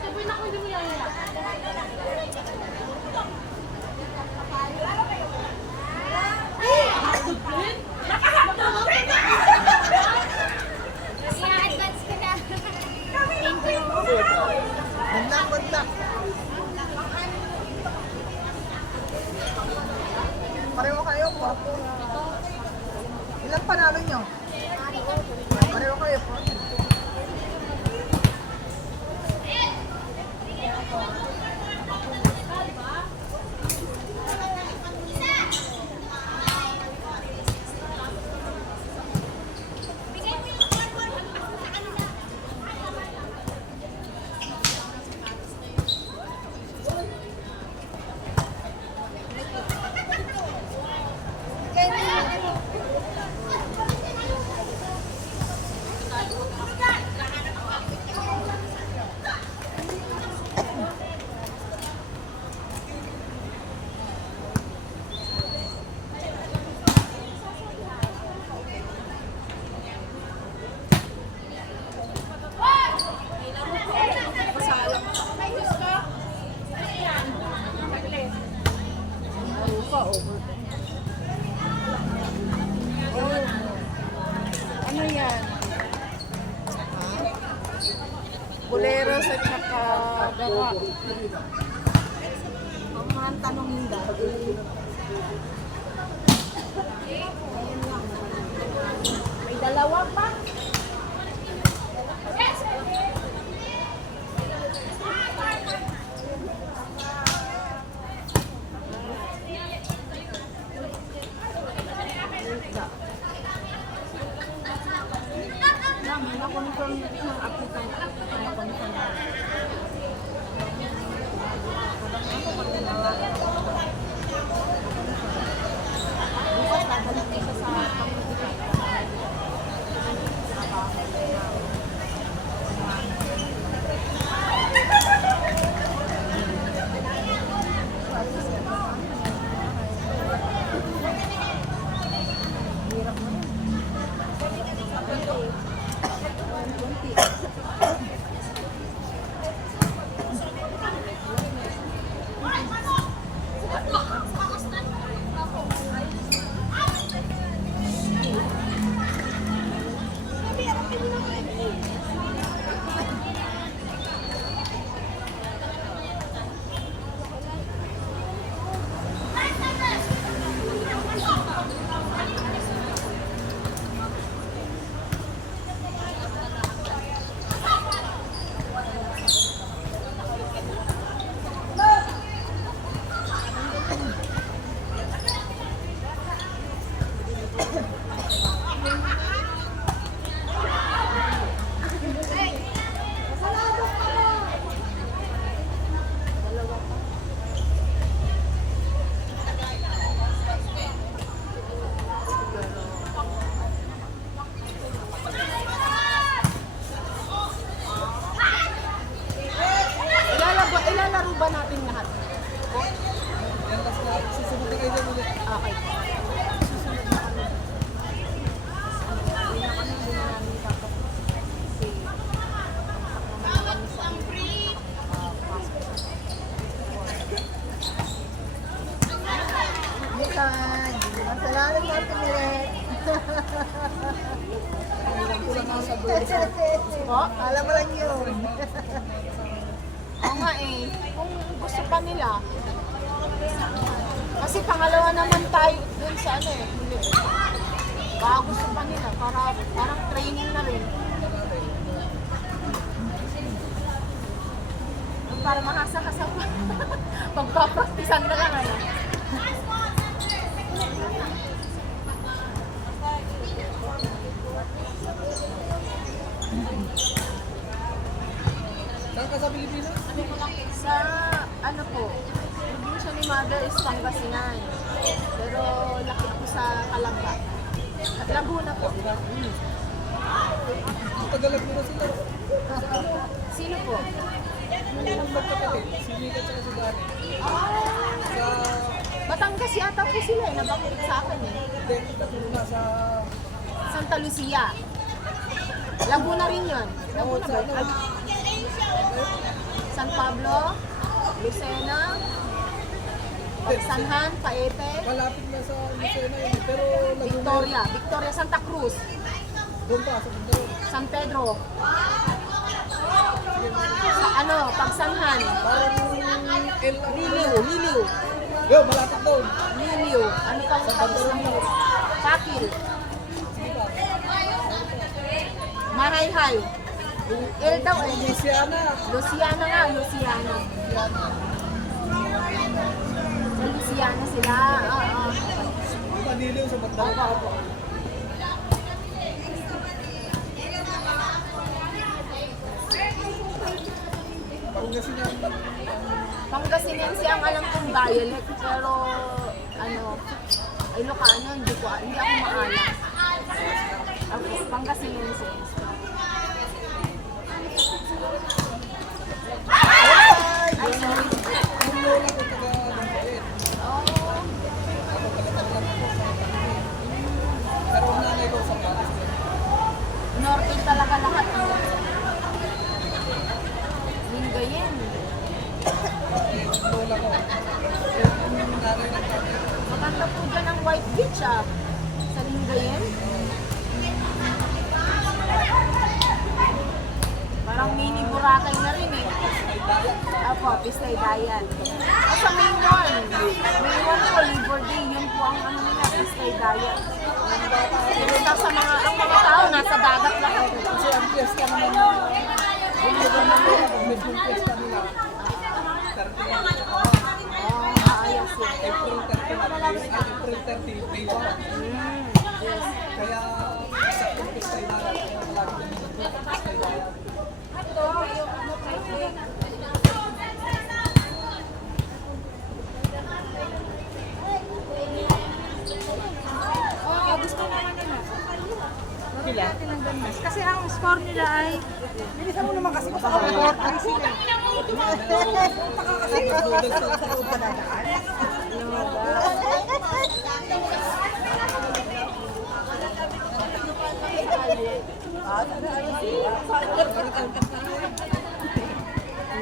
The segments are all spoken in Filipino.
Sabihin ako hindi mo yaya. I-advance ka na. Thank you. Good luck. Pareho kayo, po. Ilang panalo nyo? Pareho kayo, po. Ano yan? Boleros at saka daga. Ang mga tanongin dati. May dalawa pa. May na-confirm ng applicant. Na-confirm. Bukas dadalik isa sa pagkakitan. Hirap mo rin. Ilalaro ba natin lahat? Susunod na kayo ulit. Okay. Susunod na kami. Hindi na kami namin tapos. Kasi Salamat po, Timiret. po? Alam mo lang yun. Oo nga eh. Kung gusto pa nila. Kasi pangalawa naman tayo dun sa ano eh. Baka gusto pa nila. Parang training na rin. Para mahasa ka sa pagpapraktisan na lang ano. Saan ka sa Pilipinas? Sa ano po, probinsya ni Mother is Pangasinan. Pero laki ako sa Calamba. At Laguna po. Tagalag mo na sila. Sino po? Yung magkapatid, si Mika at si Dani. Sa... Batangas yata po sila eh. Nabanggit sa akin eh. Hindi, Laguna sa... Santa Lucia. Laguna rin yun. Laguna ba? Sa San Pablo, Lucena, Pagsanhan, Paete, Malapit na sa Lucena yun, pero Victoria, Victoria, Santa Cruz, doon pa, sa Bundaro. San Pedro. Sa ano, Pagsanhan, Liliw, Yo, malapit doon. Liliw, ano pang Pagsanhan? Pakil, Mahayhay, El daw eh. Luciana. Luciana nga, Luciana. Sa Luciana sila, oo. Maniliw sa Bundaro. Pangasinan. Pangasinense ang alam kong dialect, pero ano, Ilocano, hindi ako maalam. Ako, Pangasinense. Ay, sorry. Yung lola ko taga Lumpait. Oh, Ako taga-Taglan ako sa pero ang nanay ko sa Paris. Norte talaga lahat. Lingayen. Yung lola ko. Yung nanay ng tatay. Maganda po dyan ang White Beach sa Lingayen. Parang mini Boracay na rin eh. Apo, Pistay Dayan. O sa Maywan. Maywan po, Labor Day. Yun po ang ano nila, Pistay Dayan. Pero sa mga, ang mga tao, nasa dagat lahat. Kasi ang fiesta naman yung lugar ng lola ko, medyo yung fiesta nila. 31 Ayos yun. April 30 April 30 May 1. Yes. Kaya saktong fiesta na kaya malapit din yung fiesta na. Oo, gusto naman nila. Pila? Kasi ang score nila ay... Bilisan mo naman kasi kung sa kapatid. Ay sila. Kasi noodles na sa loob pa dadaan.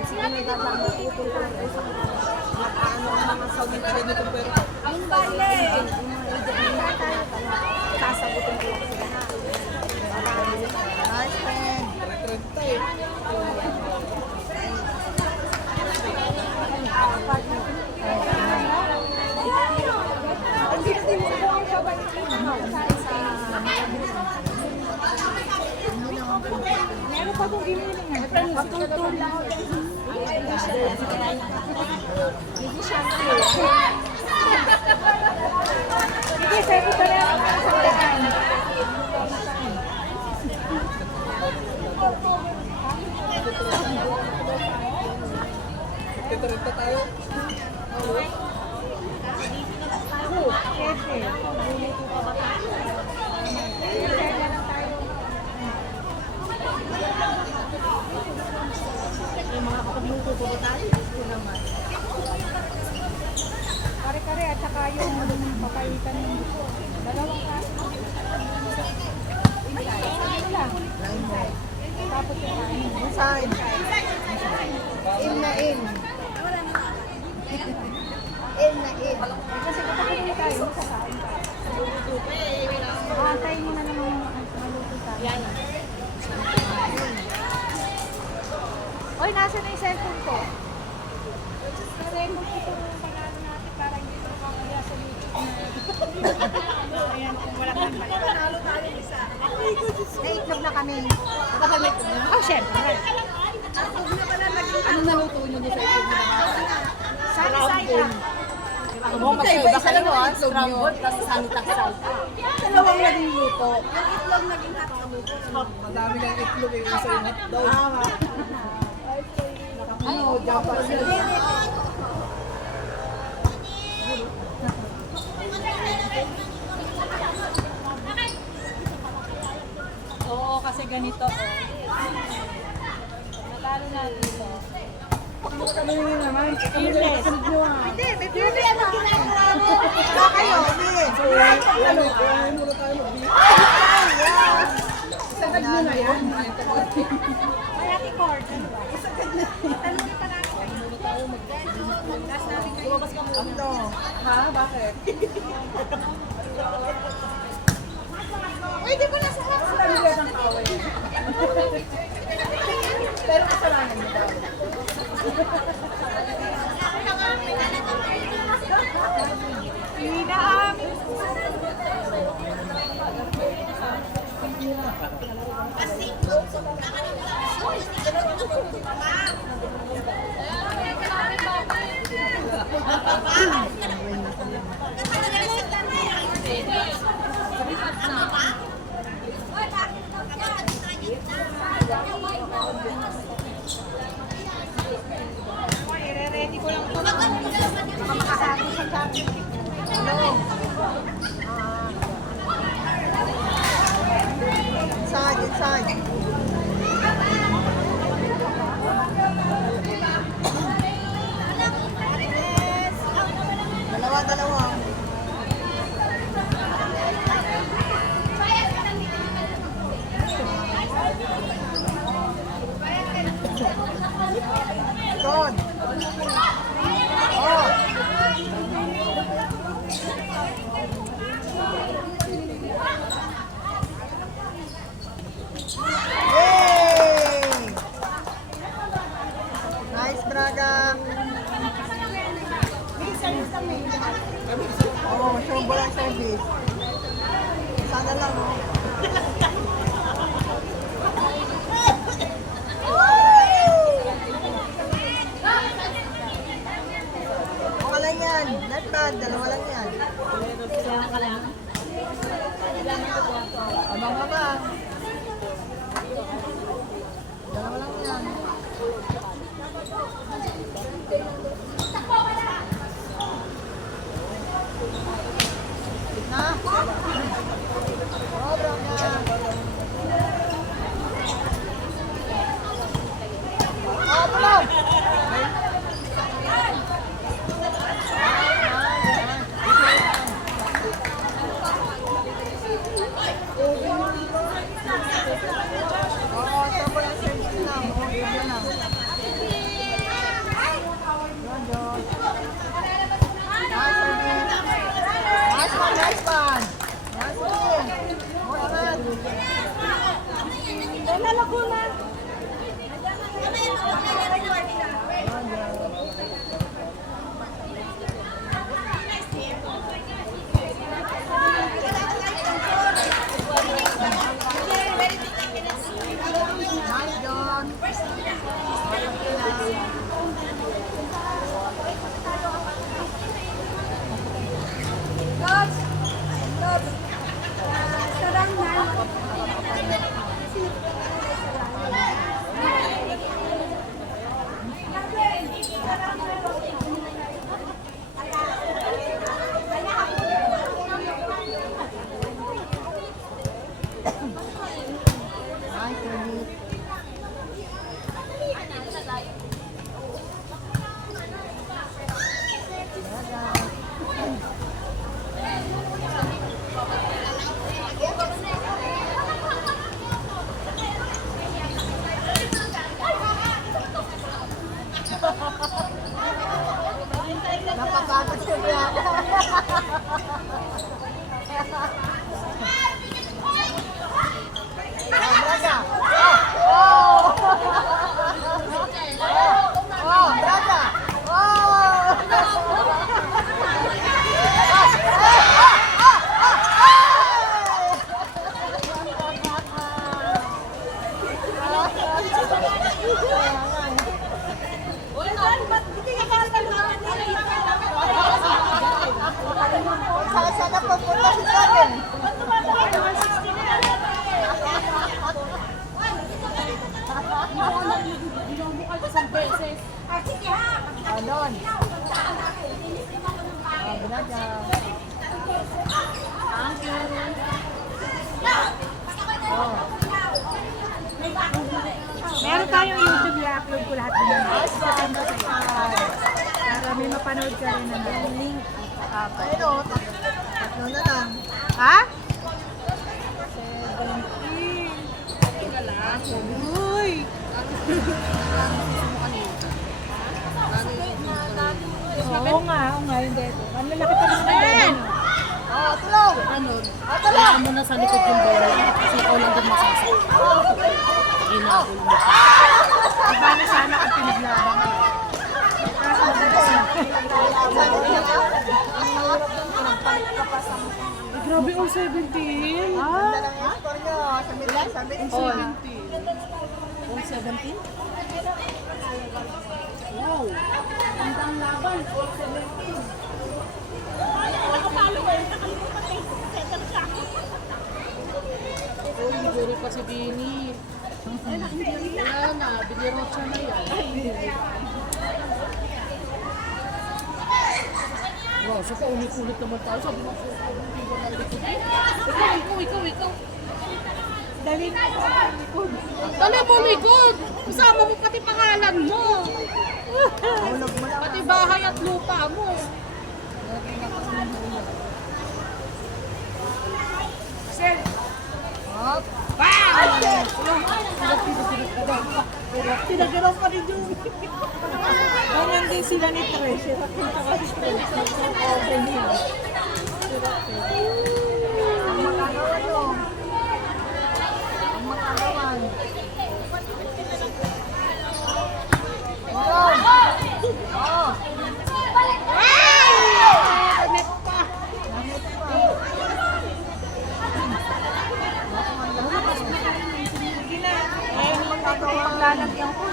Sino nagkasama putol ko lang sa nag-ano ang mga Sabi ka ganito pero yung bale, yung mga agent na sasagutin ko lang sila. Nice friend. 30 eh. Meron pa kong giniling eh. Patutol lang. Hindi siya Sige, sa'yo ko pala ang sabihan. Ito tayo. Siyempre. Yung mga kapagluto ko ba tayo? Gusto naman. Kare-kare at saka yung papaitan ng dalawang kaso. Ano lang? Tapos yung kain. Saan? In na in. In na in. Kasi kapag hindi tayo, makakain tayo. Antayin mo na naman maluto tayo. Yan. Oy, nasa na yung cellphone ko? Na-record ko itong panalo natin para hindi ito makakaya sa YouTube na. Ayan, kung wala kang panalo tayo isa. Na-itlog na kami. Nakakamit ko na. Oh, syempre. Ano naluto nyo niya sa itlog na Sari-sari lang. Ako mo, magkaiba kayo mo, scrambled, tapos sanitaksal. Dalawang naging luto. Yung itlog naging hot. Madami kang itlog eh. Isa yung hotdog. Ano, Japanese. Oo, kasi ganito. Natalo na dito. Kami naman. Fearless. Hindi, may fearless na ginagawa mo. Wala kayo, hindi. So, muna tayo mag-beat. Isa Isagad nyo na yan. May ati cord, ano ba? Tanungin pa natin kayo. Last natin kayo. Ano? Ha? Bakit? Uy, di ba nasa house? Ang dami ng tao yan. Pero kasalanan mo daw. Hindi na amin. I-ready ko lang ito. Baka makasabot sa championship. Inside. Dalawa. Good. Oh. Yay! Nice, Braga. Oh, show lang service. Sana lang, oh. Okay lang yan. Left hand, dalawa lang yan. Abang ka ba? Dalawa lang yan. Gitna. Oh, Braga. Oh, tulog! Napakatas ko niya. Braga! Oh! Oh, Braga! Saan na pupunta si Karen? Anon. Braga. Meron tayong YouTube, i-upload ko lahat ng para may mapanood ka rin na link. Ayun o, tatlo na lang. Ha? 17. Oo nga, hindi. Ang lalaki pa naman. Oh, tulong! Ano? Kailangan mo na sa likod yung bola kasi ikaw lang din masasakit. Ginagol mo siya. Iba na sana kung pinaglaban ko. Grabe, all 17. Ah, All 17? Wow. Ang laban, all 17. Oh, siguro pa si Bini. Wala na, binirotsa na yan. Wow, so paulit-ulit naman tayo. Sabi mo, hindi ko na likod. Ikaw. dali na ako sa likod. Dali mo likod! Kasama mo pati pangalan mo. Pati bahay at lupa mo. Tinagaraw pa rin yung... Ganyan din sila ni Trish. Nakita kasi si Trish. Open yun. Ang makagawan mo. Ang makagawan. Oh! Maglalagyan ko.